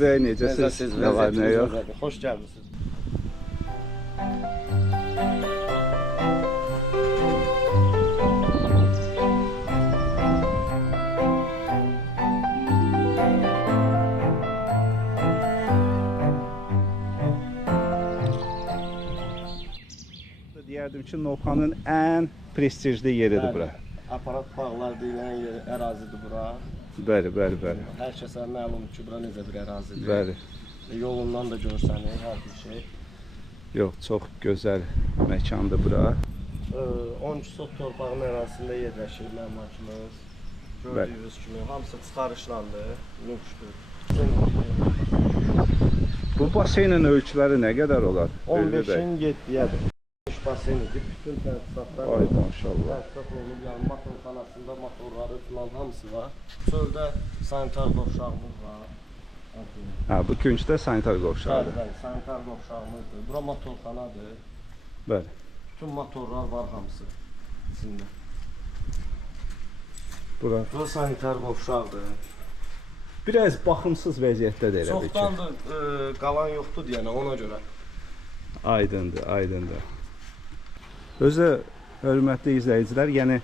bəy, necəsiz? Nə var, nə yox? Xoş gəlmisiniz. Deyərdim ki, Novxanın ən prestijli yeridir bura. Aparat bağlar deyilən yeri, ərazidir bura. Bəli, bəli, bəli. Hər kəsə məlumdur ki, bura necə bir ərazidir. Bəli. Yolundan da görsənir hər bir şey. Yox, çox gözəl məkandır bura. 12 sot torpağın ərazisində yerləşir məmlakımız. Gördüyünüz kimi hamısı çıxarışlandı, nüqşdür. Bu baseynin ölçüləri nə qədər olar? 15-in 7-yədir. Basen idi, bütün təsisatlar ay maşallah. Təsisat olunub, yəni motorxanasında motorları falan hamısı var. Çöldə sanitar qovşağımız var. Ha, bu küncdə sanitar qovşağıdır. Bəli, sanitar qovşağımızdır. Bura motorxanadır. Bəli. Bütün motorlar var hamısı içində. Bura sanitar qovşaqdır. biraz baxımsız vəziyyətdədir elə bir ki. Çoxdandır qalan yoxdur deyənə ona görə. Aydındır, aydındır. Özü hörmətli izləyicilər, yəni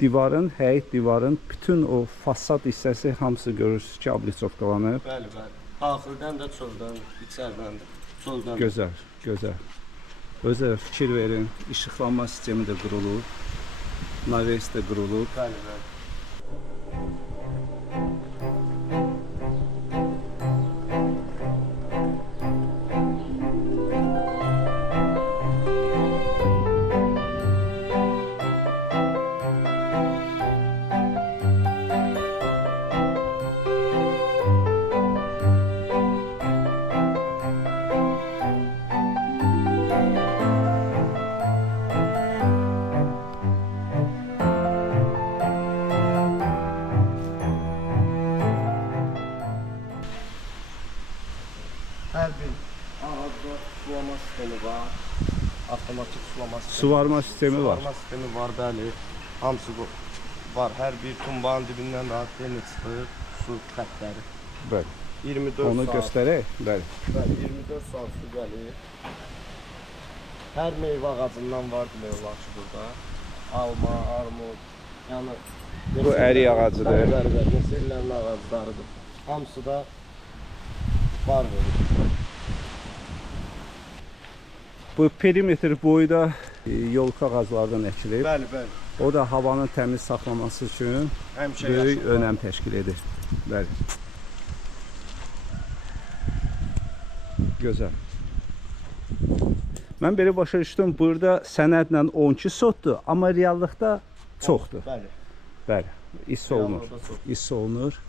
divarın, həyət divarın bütün o fasad hissəsi hamısı görürsünüz ki, ablitsovkalanıb. Bəli, bəli. Daxildən də çöldən, içərdən də çöldən. Gözəl, gözəl. Özü fikir verin, işıqlanma sistemi də qurulub, naves də qurulub. Bəli, bəli. Hər bir ağacda sulama sistemi var, avtomatik sulama sistemi. Suvarma sistemi var. Suvarma sistemi var, bəli. Hamısı var. Hər bir tumbanın dibindən rahat demir çıxır, su xətləri. Bəli. 24 onu saat. göstərək. Bəli. Bəli, 24 saat su gəlir. Hər meyvə ağacından var meyvəçi burada. Alma, armud, yəni Bu ərik ağacıdır. Bəli, mesirlərin ağaclarıdır. Hamısı da var verir. Bu perimetr boyda yolka ağaclardan əkilib. Bəli, bəli. O da havanın təmiz saxlaması üçün Həmişə böyük yaşıl önəm təşkil edir. Bəli. Gözəl. Mən belə başa düşdüm, burada sənədlə 12 sotdur, amma reallıqda çoxdur. Bəli. Bəli, hiss olunur. Reallıqda çox. Hiss olunur.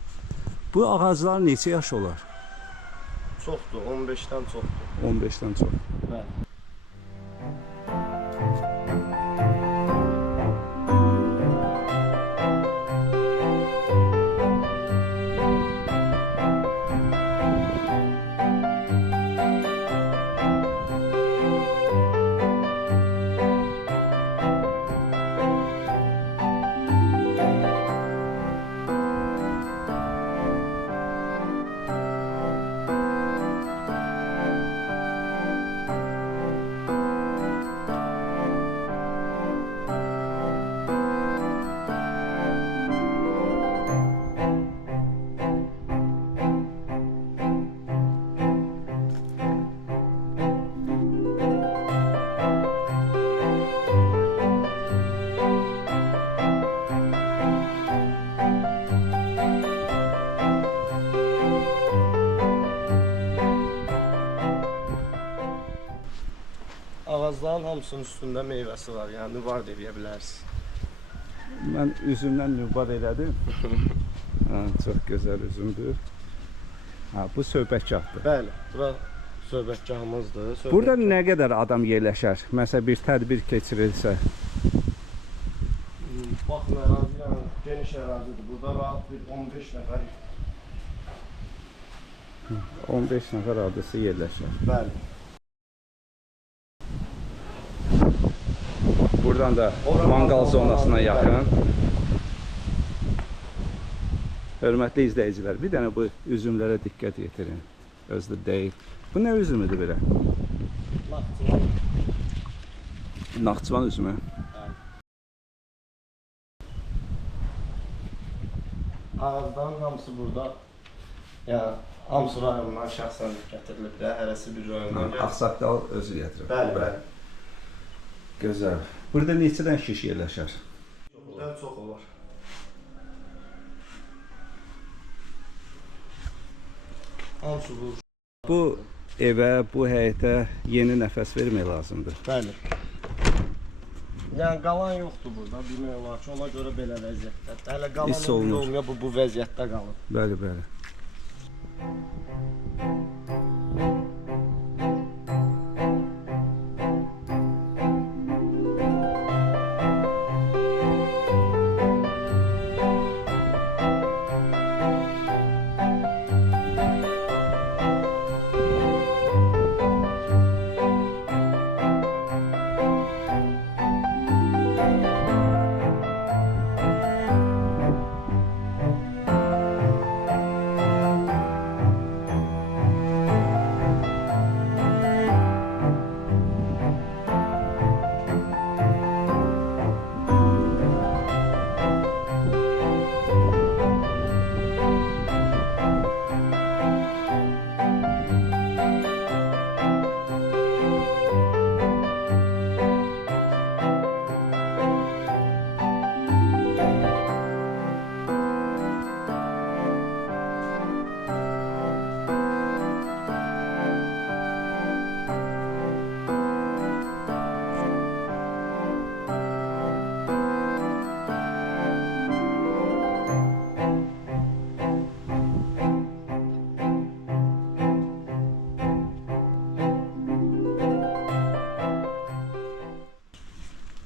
Bu ağaclar neçə yaş olar? Çoxdur, 15-dən çoxdur. 15-dən çox. Bəli. Ağacların hamısının üstündə meyvəsi var, yəni var deyə bilərsiniz. Mən üzümdən nübar elədim. Ha, çox gözəl üzümdür. Ha, bu söhbətgahdır. Bəli, bura söhbətgahımızdır. Burada nə qədər adam yerləşər? Məsələn, bir tədbir keçirilsə. Baxın, ərazi yəni geniş ərazidir. Burada rahat bir 15 nəfər. 15 nəfər adası yerləşər. Bəli. Buradan da mangal zonasına yaxın. Hörmətli izləyicilər, bir dənə bu üzümlərə diqqət yetirin. Özdə deyil. Bu nə üzümüdür belə? Naxçıvan. Naxçıvan üzümü. Ağızdan hamısı burada. Yəni hamısı rayonundan şəxsən gətirilib də, hərəsi bir rayondan gəlir. Ağsaqqal özü gətirib. Bəli, bəli. Gözəl. Burada neçə dənə şiş yerləşər? Burada çox olar. Hamısı bu. Bu evə, bu həyətə yeni nəfəs vermək lazımdır. Bəli. Yəni qalan yoxdur burada, demək olar ki, ona görə belə vəziyyətdə. Hələ Hiss qalan olunur. olmuyor, bu vəziyyətdə qalır. Bəli, bəli.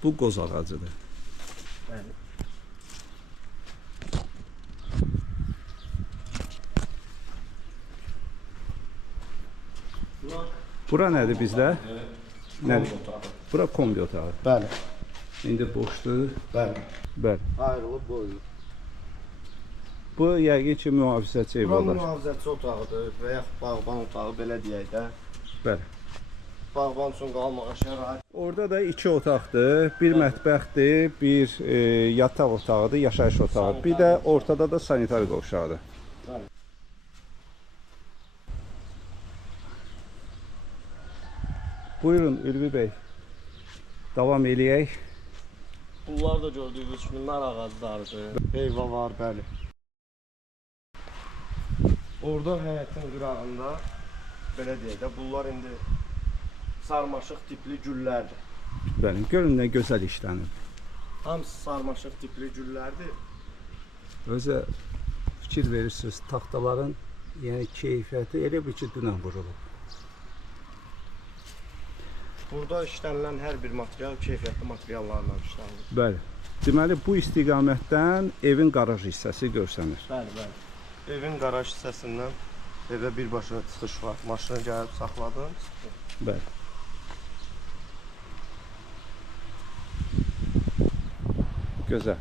Bu qoz ağacıdır. Bəli. Bura nədir bizdə? Nədir? Otağı. Bura kombi otağı. Bəli. İndi boşdur. Bəli. Bəli. Ayrılıb qoyulub. Bu yəqin ki, mühafizəçi ev Buranın olar. mühafizəçi otağıdır və yaxud bağban otağı belə deyək də. Bəli. Bağban üçün qalmağa şərait. Orada da iki otaqdır. Bir mətbəxdir, bir yataq otağıdır, yaşayış otağı. Bir də ortada da sanitar qovşağıdır. Bəli. Buyurun Ülvi bəy. Davam eləyək. Bunlar da gördüyünüz kimi nar ağaclarıdır. Heyva var, bəli. Orada həyətin qırağında belə deyək də, bunlar indi sarmaşıq tipli güllərdir. Bəli, görün nə gözəl işlənib. Hamısı sarmaşıq tipli güllərdir. Özə fikir verirsiniz, taxtaların yəni keyfiyyəti elə bir ki, dünən vurulub. Burada işlənilən hər bir material keyfiyyətli materiallarla işlənilir. Bəli. Deməli, bu istiqamətdən evin qaraj hissəsi görsənir. Bəli, bəli. Evin qaraj hissəsindən evə birbaşa çıxış var. Maşını gəlib saxladın. Bəli. Gözəl.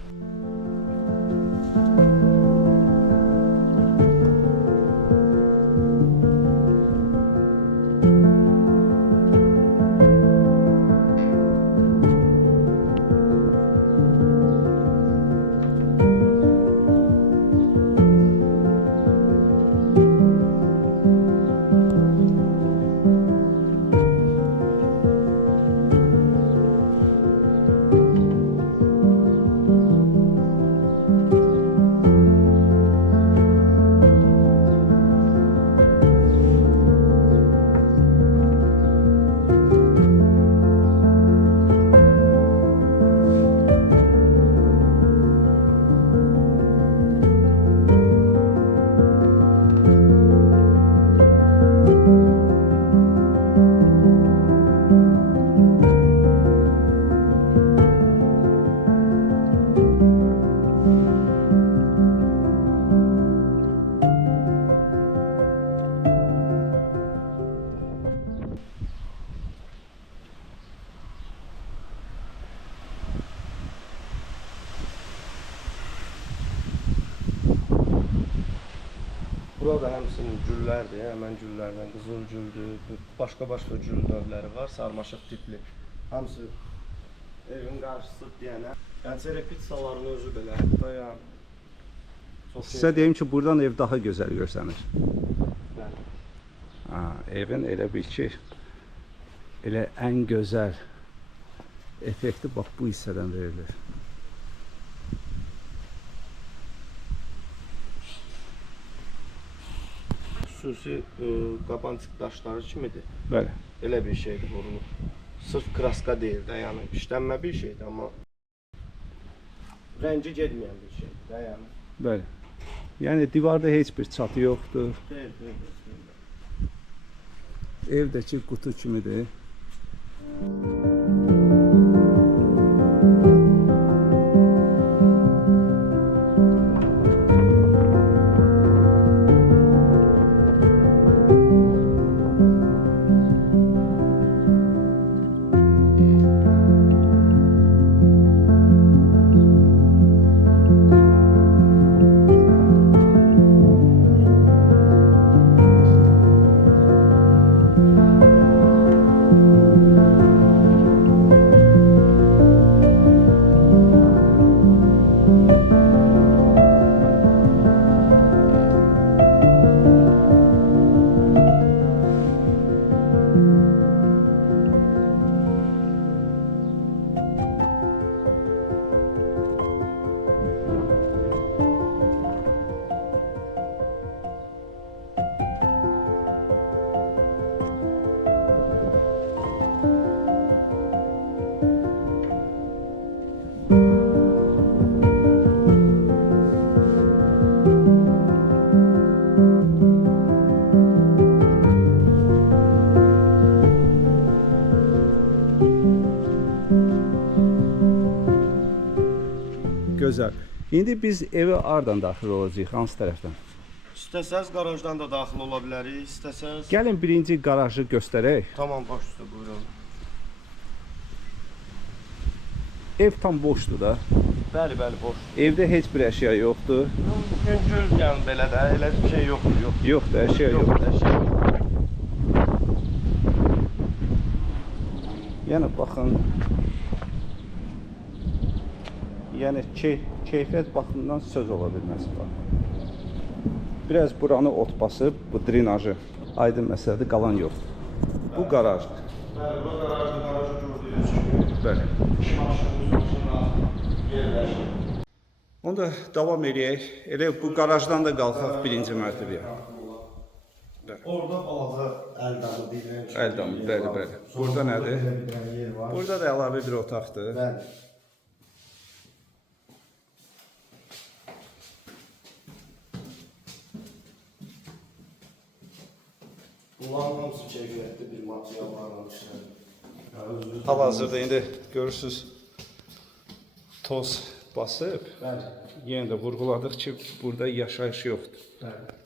hamısının güllərdir. Həmən güllərdən qızıl güldür, başqa gül növləri var, sarmaşıq tipli. Hamısı evin qarşısı deyənə. Yəni repetisaların özü belə, hətta yəni. Sizə deyim ki, buradan ev daha gözəl görsənir. Bəli. Ha, evin elə bil ki, elə ən gözəl effekti bax bu hissədən verilir. Xüsusi qabancıq daşları kimidir. Bəli. Elə bir şeydir vurulur. Sırf kraska deyil də, yəni işlənmə bir şeydir, amma rəngi getməyən bir şeydir də, yəni. Bəli. Yəni divarda heç bir çatı yoxdur. Deyil. Evdəki qutu kimidir. Gözəl. İndi biz evə hardan daxil olacağıq? Hansı tərəfdən? İstəsəz qarajdan da daxil ola bilərik, istəsəz... Gəlin birinci qarajı göstərək. Tamam, baş üstə buyurun. Ev tam boşdur da. Bəli, boş. Evdə heç bir əşya yoxdur. Gündüz yəni belə də, elə bir şey yoxdur, yox. Yoxdur, əşya yoxdur. Əşya yoxdur. Yəni baxın. Yəni keyfiyyət baxımından söz ola bilməz bax. Biraz buranı ot basıb, bu drenajı aydın məsələdir, qalan yoxdur. Bu qarajdır. Bəli, bu qarajda qarajı gördüyünüz kimi. Bəli. İki maşınımız maşınla yerləşir. Onda davam eləyək. Elə bu qarajdan da qalxaq birinci mərtəbəyə. Orada balaca əldamı deyilən kimi. Əldamı, bəli. Burada nədir? Burada da əlavə bir otaqdır. Bəli. Bunların hamısı keyfiyyətli bir materiallarla işlənir. Hal-hazırda indi görürsünüz toz basıb. Bəli. Yenə də vurğuladıq ki, burada yaşayış yoxdur. Bəli.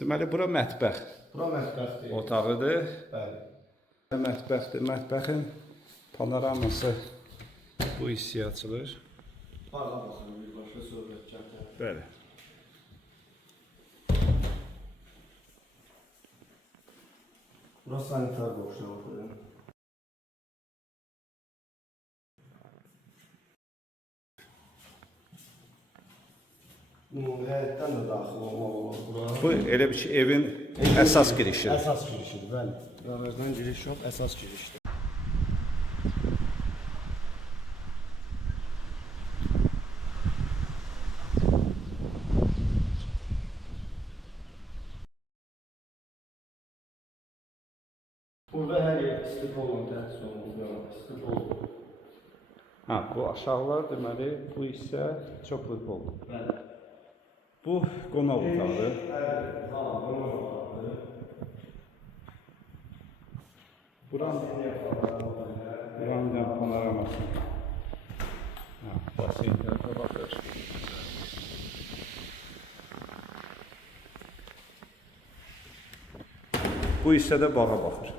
Deməli, bura mətbəx Bura mətbəxdir. otağıdır. Bəli. Mətbəxdir. Mətbəxin panoraması bu hissəyə açılır. Bağa baxın, birbaşa söhbət gətirir. Bəli. Bura sanitar boşluqdur. Həyətdən də daxil olmaq olur bura. Bu elə bir ki, evin əsas girişidir. Əsas girişidir, bəli. Qarajdan giriş yox, əsas girişdir. Burada hər yer isti polun təhsil olunur, isti polun. Ha, bu aşağılar deməli, bu hissə çoxlu poldur. Bəli. Bu qonaq otağıdır. Bəli, qonaq otağıdır. Buranın panoraması. Ha, basen tərəfə baxır. Bu hissədə bağa baxır.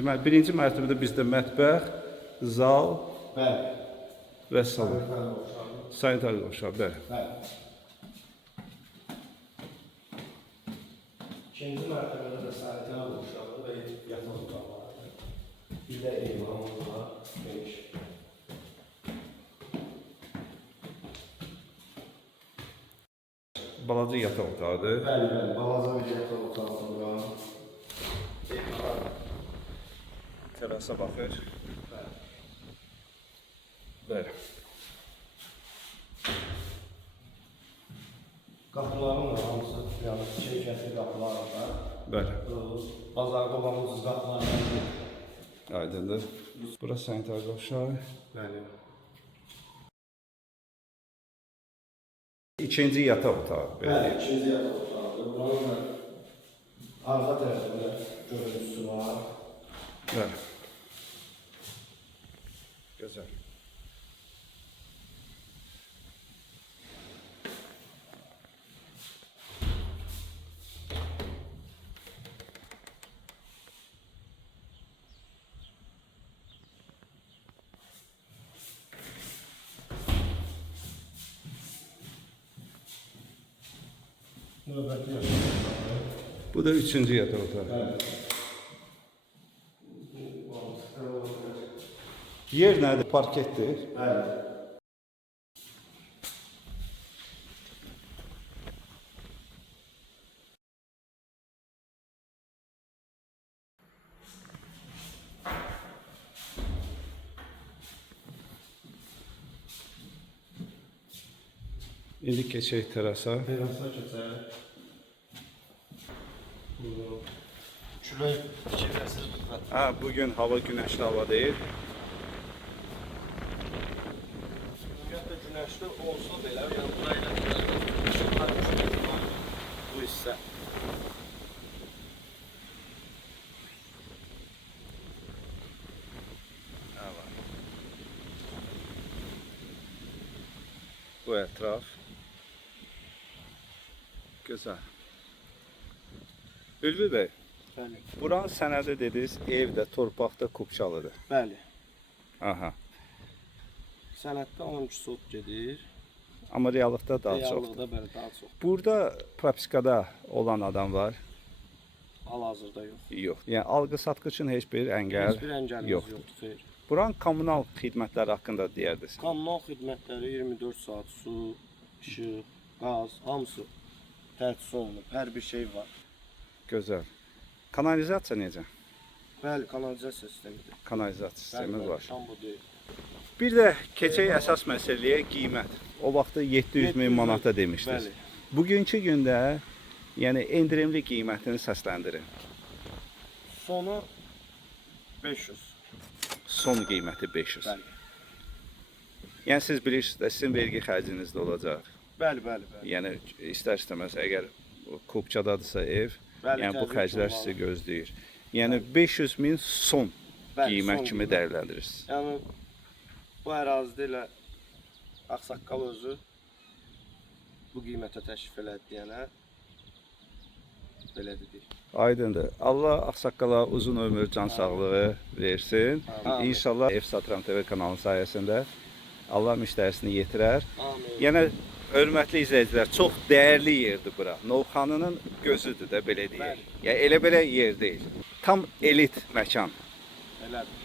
Deməli, birinci mərtəbədə bizdə mətbəx, zal Bəli. və salon. Bəli, oxşardır. Sanitar qovşağı, bəli. Bəli. İkinci mərtəbədə də sanitar qovşağı və yataq otaqları. Bir də eyvanımız var, geniş. Balaca yataq otağıdır. Bəli, bəli, balaca bir yataq otağımız var. Terasa baxır. Bəli. Qapıların da hamısı, yəni keyfiyyətli qapılar var. Bəli. Bazarda olan ucuz qapılar var. Aydındır. Burası sanitar qovşağı. Bəli. İkinci yataq otağı. Bəli, ikinci yataq otağıdır. Buranın da arxa tərəfində görüntüsü var. Bəli. Gözəl. Növbəti yataq otağı. Bu da üçüncü yataq otağı. Bəli. Yer nədir? Parketdir. Bəli. İndi keçək terasa. Terasa keçək. Buyurun. Külək fikirlərsiz lütfən. Ha, bugün hava günəşli hava deyil. Ümumiyyətlə günəşli olsa belə, yəni burayla işıqlar bu hissə. Bu ətraf. Gözəl. Ülvi bəy, Bəli. buranın sənədi dediniz, evdə, torpaqda, kupçalıdır. Bəli. Aha. Sənətdə 12 sot gedir. Amma reallıqda daha çoxdur. Reallıqda bəli daha çox. Burada propiskada olan adam var? Hal-hazırda yox. Yox. Yəni alqı-satqı üçün heç bir əngəl Heç bir əngəlimiz yoxdur. yoxdur, xeyr. Buranın kommunal xidmətləri haqqında deyərdiniz. Kommunal xidmətləri 24 saat su, işıq, qaz, hamısı təchiz olunub. Hər bir şey var. Gözəl. Kanalizasiya necə? Bəli, kanalizasiya sistemidir. Kanalizasiya sistemi var. Şambo deyil. Bir də keçək əsas məsələyə qiymət. O vaxtda 700 min manata demişdiniz. Bəli. Bugünkü gündə yəni endirimli qiymətini səsləndirin. Sonu 500. Son qiyməti 500. Bəli. Yəni siz bilirsiniz də sizin vergi xərciniz də olacaq. Bəli, bəli, bəli. Yəni istər-istəməz əgər kupçadadırsa ev, Bəli, yəni bu təbii xərclər ki, sizi gözləyir. Yəni 500 min son Bəli, qiymət son kimi qiymət. dəyərləndirirsiniz. Yəni bu ərazidə elə Ağsaqqal özü bu qiymətə təklif elədi deyənə belə dedik. Aydındır. Allah ağsaqqala uzun ömür, can sağlığı versin. Amin. İnşallah Ev Satıram TV kanalı sayəsində Allah müştərisini yetirər. Amin. Yəni hörmətli izləyicilər, çox dəyərli yerdir bura. Novxanının gözüdür də belə deyək. Bəli. Yəni elə belə yer deyil. Tam elit məkan. Elədir.